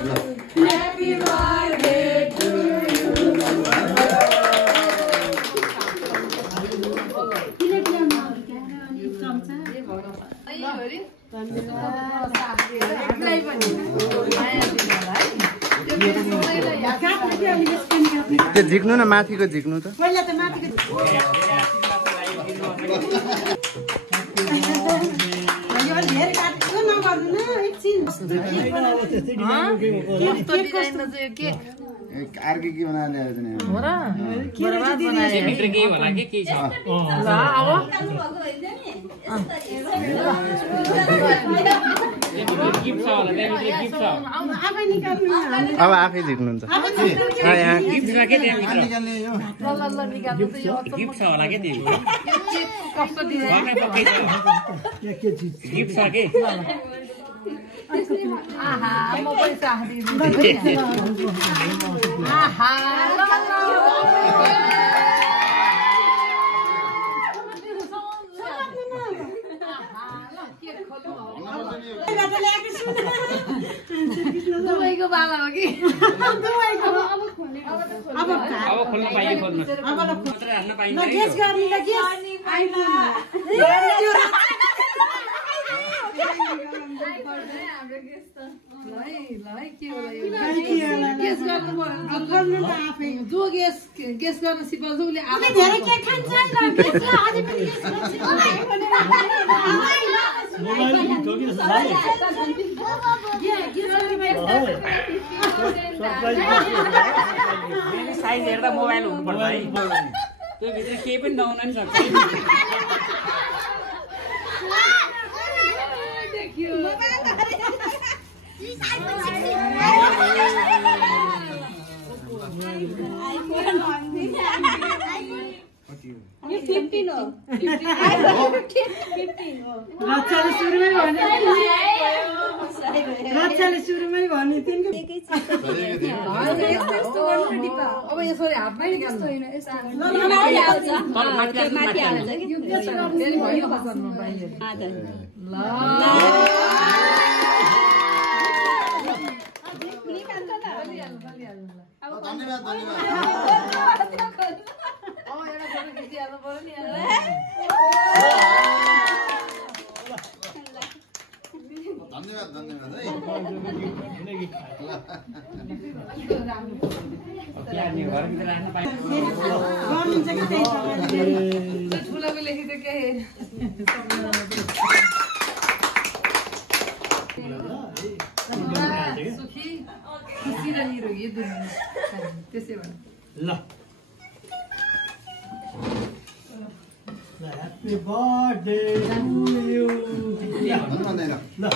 Happy birthday to you. त्यो झिक्नु न माथिको झिक्नु त पहिला त माथिको यो धेरै काट्नु नगर्नु न एकछिन कस्तो डिजाइन न चाहिँ के अर्कै के बनाएर ल्याएर नि हो र के बनाए भित्र के होला के छ ल अब गिफ्ट छ होला त्यहाँ गिफ्ट छ आफै निकाल्नु अब आफै झिक्नुहुन्छ गिफ्ट छ के त्यहाँ भित्र निकाल्ने यो ल निकाल्नु त यो गिफ्ट छ होला के त्यो कस्तो डिजाइन गिफ्ट छ के आहा म पनि चाहदिनु आहा दुबईको बाला हो कि अब खोल्न पाइयो खोल्न मात्र हाल्न पाइन्छ गेस गर्ने ल गेस गेस गर्न सिकाउँछ उसले धेरै के खान्छ साइज हेर्दा मोबाइल हुनुपर्छ है त्यो भित्र केही पनि नहुन नि सक्छ यो 15 हो 15 रक्षाले सुरुमै भने रक्षाले सुरुमै भने तिनको एकै छ यस्तो गर्नु डिपा अब यसरी हातमै निकाल्नु हैन यस्तो माथि हाल्छ के यो त्यसो गर्नु भयो बस्नु पाइयो ल निकाल्छ त अब धन्यवाद Happy birthday to you. ल